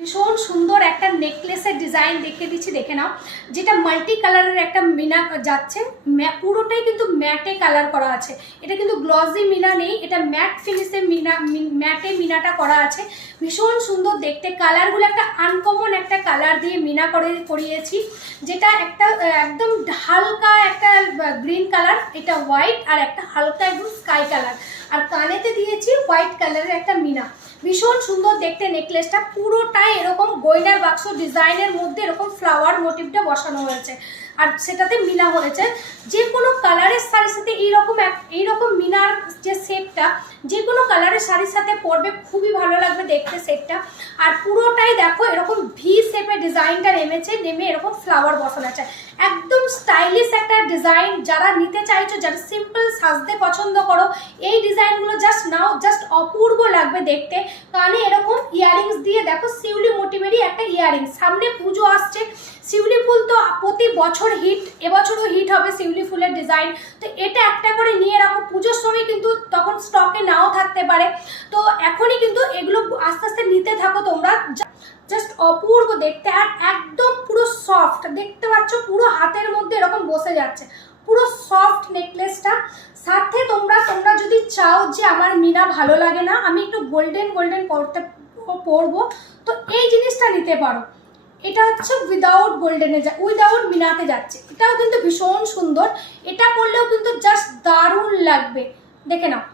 ভীষণ সুন্দর একটা নেকলেসের ডিজাইন দেখিয়ে দিচ্ছি, দেখে নাও। যেটা মাল্টি কালারের একটা মিনা যাচ্ছে, পুরোটাই কিন্তু ম্যাটে কালার করা আছে। এটা কিন্তু গ্লসি মিনা নেই, এটা ম্যাট ফিনিশে মিনা, ম্যাটে মিনাটা করা আছে। ভীষণ সুন্দর দেখতে, কালারগুলো একটা আনকমন একটা কালার দিয়ে মিনা করিয়েছি, যেটা একটা একদম হালকা একটা গ্রিন কালার, এটা হোয়াইট, আর একটা হালকা একদম স্কাই কালার, আর কানেতে দিয়েছি হোয়াইট কালারের একটা মিনা। ভীষণ সুন্দর দেখতে নেকলেসটা, পুরোটাই এরকম গয়নার বাক্স ডিজাইনের মধ্যে এরকম ফ্লাওয়ার মোটিভটা বসানো হয়েছে, আর সেটাতে মিনা হয়েছে। যে কোনো কালারের শাড়ির সাথে এইরকম মিনার যে সেটটা যে কোনো কালারের শাড়ির সাথে পরবে, খুবই ভালো লাগবে দেখতে সেটটা। আর পুরোটাই দেখো এরকম ভি শেপের ডিজাইনটা নেমে এরকম ফ্লাওয়ার বসানো আছে, একদম স্টাইলিশ একটা ডিজাইন। যারা নিতে চাইছো, যারা সিম্পল সাজতে পছন্দ করো, এই ডিজাইনগুলো জাস্ট নাও, জাস্ট অপূর্ব লাগবে দেখতে। কানে এরকম ইয়ারিংস দিয়ে দেখো, শিউলি মোটিভেরই একটা ইয়ারিংস। সামনে পুজো আসছে, শিউলি ফুল তো প্রতি বছর হিট, এবছরও হিট হবে শিউলি ফুলের ডিজাইন। তো এটা একটা করে নিয়ে রাখো, পুজোর সময় কিন্তু তখন স্টকে নাও থাকতে পারে, তো এখনই কিন্তু এগুলো আস্তে আস্তে নিতে থাকো তোমরা। জাস্ট অপূর্ব দেখতে, আর একদম পুরো সফট, দেখতে পাচ্ছ পুরো হাতের মধ্যে এরকম বসে যাচ্ছে, পুরো সফট নেকলেসটা। সাথে তোমরা যদি চাও যে আমার মিনা ভালো লাগে না, আমি একটু গোল্ডেন পরবো, তো এই জিনিসটা নিতে পারো। এটা হচ্ছে উইদাউট গোল্ডেনে উইদাউট মিনাতে যাচ্ছে, এটাও কিন্তু ভীষণ সুন্দর। এটা পরলেও কিন্তু জাস্ট দারুণ লাগবে, দেখে নাও।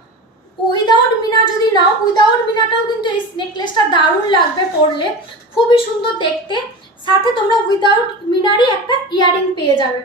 উইদাউট মিনা যদি নাও, উইদাউট মিনাটাও কিন্তু এই নেকলেসটা দারুণ লাগবে পরলে, খুবই সুন্দর দেখতে। সাথে তোমরা উইদাউট মিনারই একটা ইয়ারিং পেয়ে যাবে।